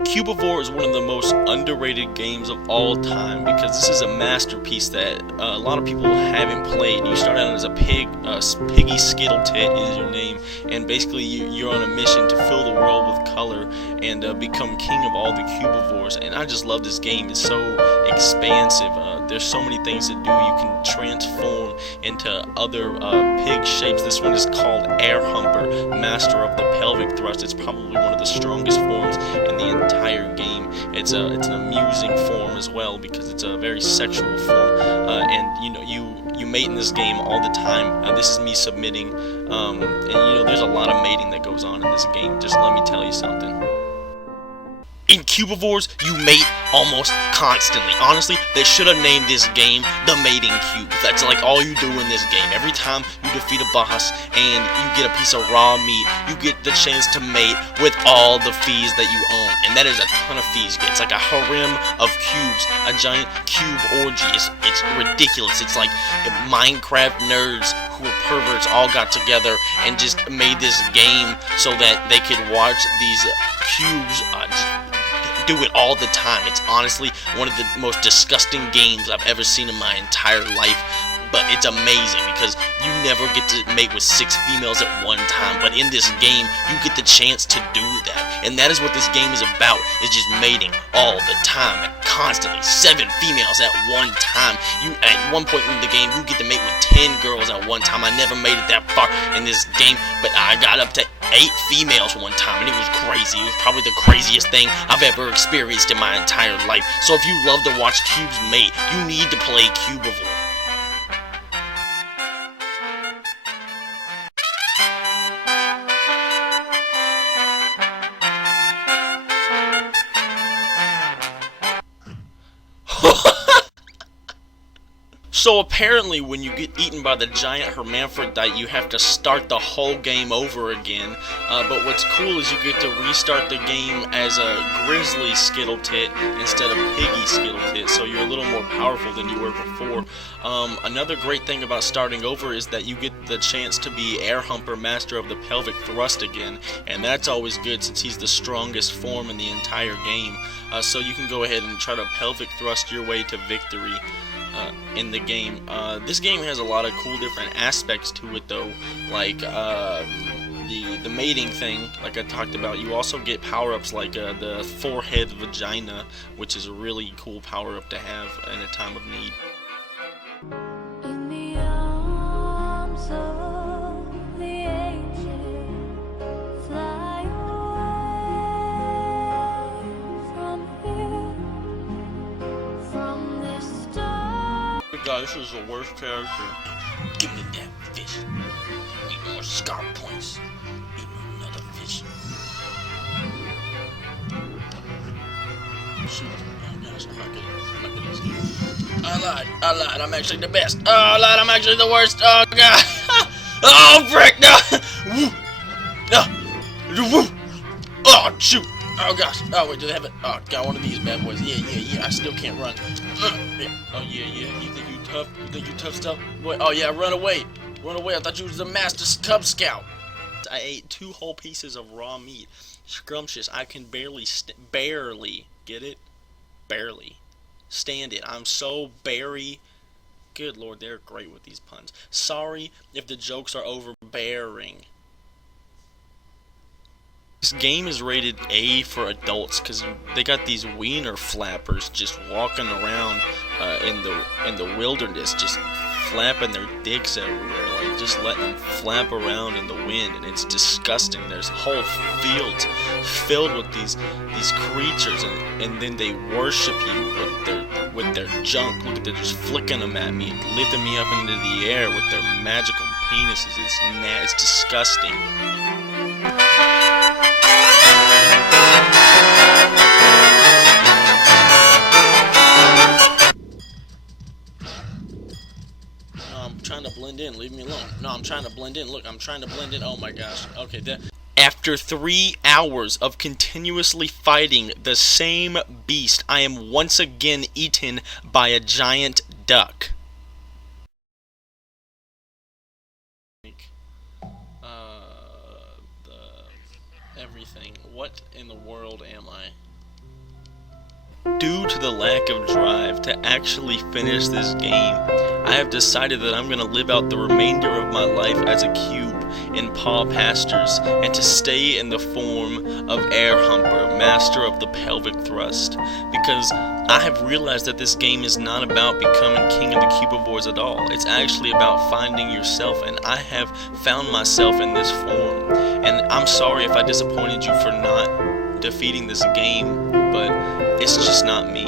Cubivore is one of the most underrated games of all time because this is a masterpiece that a lot of people haven't played. You start out as a piggy Skittletit is your name, and basically you're on a mission to fill the world with color and become king of all the Cubivores. And I just love this game. It's so expansive. There's so many things to do. You can transform into other pig shapes. This one is called Air Humper, Master of the Pelvic Thrust. It's probably one of the strongest forms in the entire game. It's an amusing form as well because it's a very sexual form, and you mate in this game all the time. This is me submitting, and there's a lot of mating that goes on in this game. Just let me tell you something. In Cubivores, you mate almost constantly. Honestly, they should have named this game the Mating Cube. That's like all you do in this game. Every time you defeat a boss and you get a piece of raw meat, you get the chance to mate with all the fees that you own. And that is a ton of fees you get. It's like a harem of cubes, a giant cube orgy. It's ridiculous. It's like Minecraft nerds who are perverts all got together and just made this game so that they could watch these cubes do it all the time. It's honestly one of the most disgusting games I've ever seen in my entire life, but it's amazing because you never get to mate with 6 females at one time, but in this game you get the chance to do that, and that is what this game is about, is just mating all the time and constantly. 7 females at one time. At one point in the game you get to mate with 10 girls at one time. I never made it that far in this game, but I got up to 8 females one time, and it was crazy. It was probably the craziest thing I've ever experienced in my entire life. So if you love to watch cubes mate, you need to play Cubivore. So apparently when you get eaten by the giant hermaphrodite, you have to start the whole game over again. But what's cool is you get to restart the game as a grizzly Skittletit instead of piggy Skittletit, so you're a little more powerful than you were before. Another great thing about starting over is that you get the chance to be Air Humper, Master of the Pelvic Thrust again, and that's always good since he's the strongest form in the entire game. So you can go ahead and try to pelvic thrust your way to victory in the game. This game has a lot of cool different aspects to it though, like the mating thing, like I talked about. You also get power-ups like the forehead vagina, which is a really cool power-up to have in a time of need. In the arms of the angel, fly away from here, from this star. God, this is the worst character. Give me that fish. Need more scar points. Need another fish. Shoot. Oh gosh, I'm not good at this. I lied, I'm actually the best. Oh, I lied, I'm actually the worst. Oh god. Oh frick, no. Woo. No. Woo. Oh shoot. Oh gosh. Oh wait, do they have it? Oh, got one of these bad boys. Yeah. I still can't run. Yeah. Oh yeah. You think you tough? You think you tough stuff? Boy. Oh yeah. Run away. Run away. I thought you was the master Cub Scout. I ate 2 whole pieces of raw meat. Scrumptious. I can barely get it. Barely stand it. I'm so berry. Good lord, they're great with these puns. Sorry if the jokes are overbearing. This game is rated A for adults because they got these wiener flappers just walking around in the wilderness, just flapping their dicks everywhere, like just letting them flap around in the wind, and it's disgusting. There's whole fields filled with these creatures, and then they worship you with their junk. Look at they're just flicking them at me and lifting me up into the air with their magical penises. It's disgusting. I'm trying to blend in. Leave me alone. No, I'm trying to blend in. Look, I'm trying to blend in. Oh my gosh. Okay, after 3 hours of continuously fighting the same beast, I am once again eaten by a giant duck. Everything. What in the world am I? due to the lack of drive to actually finish this game, I have decided that I'm going to live out the remainder of my life as a cube in paw pastures and to stay in the form of Air Humper, master of the pelvic thrust, because I have realized that this game is not about becoming king of the Cubivores at all. It's actually about finding yourself, and I have found myself in this form. And I'm sorry if I disappointed you for not defeating this game, but it's just not me.